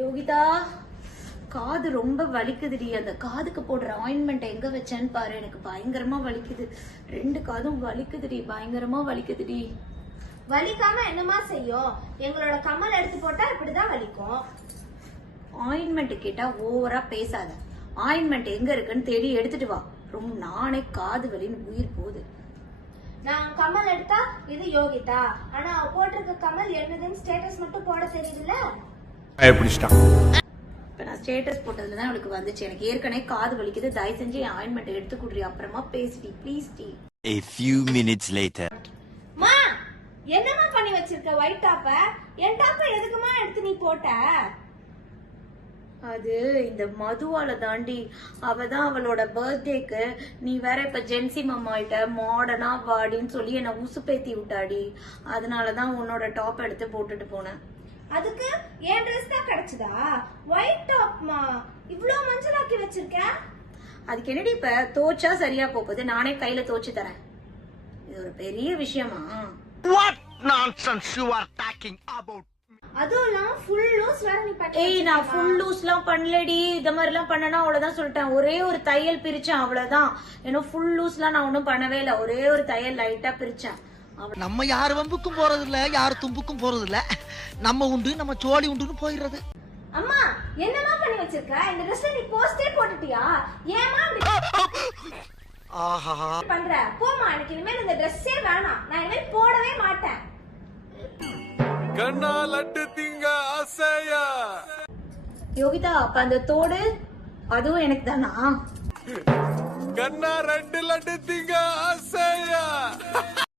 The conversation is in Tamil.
யோகிதா, காது ரொம்ப வலிக்குதுடி. அந்த காதுக்கு போடுற ஆயின்மெண்ட் எங்க வச்சேன்னு பாரு. எனக்கு பயங்கரமா வலிக்குது. 2 காதும் வலிக்குதுடி, பயங்கரமா வலிக்குதுடி. வலிக்காம என்னமா செய்யும்? எங்களோட கம்மல் எடுத்து போட்டா இப்படிதான் வலிக்கும். ஆயின்மெண்ட் கேட்டா ஓவரா பேசாத. ஆயின்மெண்ட் எங்க இருக்குன்னு தேடி எடுத்துட்டு வா. ரொம்ப நானே காது வலின்னு உயிர் போகுது. நான் கம்மல் எடுத்தா இது யோகிதா, ஆனா அவ போட்டிருக்க கம்மல் என்னதுன்னு ஸ்டேட்டஸ் மட்டும் போட தெரியுதுல்ல. இப்ப நான் ஸ்டேட்டஸ் போட்டதுலதான் அவளுக்கு வந்துச்சு. எனக்கு ஏற்கனவே காது வலிக்குது, தயவு செஞ்சு என் ஆயின்மெண்ட் எடுத்து குடுறி, அப்புறமா பேசிடி ப்ளீஸ் டி. A few minutes later. மா, என்னமா பண்ணி வச்சிருக்க ஒயிட் டாப்ப? என் டாப்ப எதுக்குமா எடுத்து நீ போட்ட? அது இந்த மதுவால தாண்டி. அவதான் அவளோட பர்த்டேக்கு நீ வேற இப்ப ஜென்சி மாமாயிட்ட மாடர்னா வாடின்னு சொல்லி என்ன உசுப்பேத்தி விட்டாடி. அதனாலதான் உன்னோட டாப் எடுத்து போட்டுட்டு போனேன். அதுக்கு என் ட்ரெஸ் தான் கிடைச்சதா? ஒயிட் டாப்மா, இவ்ளோ மஞ்சளாக்கி வச்சிருக்க. அதுக்கு என்னடி இப்ப தோச்சா சரியா போகுது, நானே கையில தோச்சு தரேன். இது ஒரு பெரிய விஷயமா? What nonsense you are talking about? அதுவும் ஃபுல் லூஸ் வேற நீ பண்ணி. ஏய், நான் ஃபுல் லூஸ்லாம் பண்ணலடி. இந்த மாதிரி எல்லாம் பண்ணனா அவ்வளவுதான் சொல்லிட்டேன். ஒரே ஒரு தையல் பிரிச்சேன், அவ்வளவுதான். ஏன்னா ஃபுல் லூஸ்லாம் நான் ஒன்னும் பண்ணவே இல்லை. ஒரே ஒரு தையல் லைட்டா பிரிச்சேன். நம்ம யார் வம்புக்கும் போறது இல்ல, யார் தும்புக்கும் போறது இல்ல. நம்ம உண்டு, நம்ம சோழி உண்டுன்னு போயிடுறது. அம்மா, என்னமா பண்ணி வச்சிருக்க? இந்த ட்ரெஸ்ல நீ போஸ்டே போட்டுட்டியா? ஏமா ஆஹா பண்ற? போமா, எனக்கு இனிமேல் இந்த ட்ரெஸ்ஸே வேணாம். நான் இனிமேல் போடவே மாட்டேன். கண்ணா லட்டு திங்க ஆசையா. யோகிதா, அப்ப அந்த தோடு அதுவும் எனக்கு தானா? கண்ணா 2 லட்டு திங்க ஆசையா.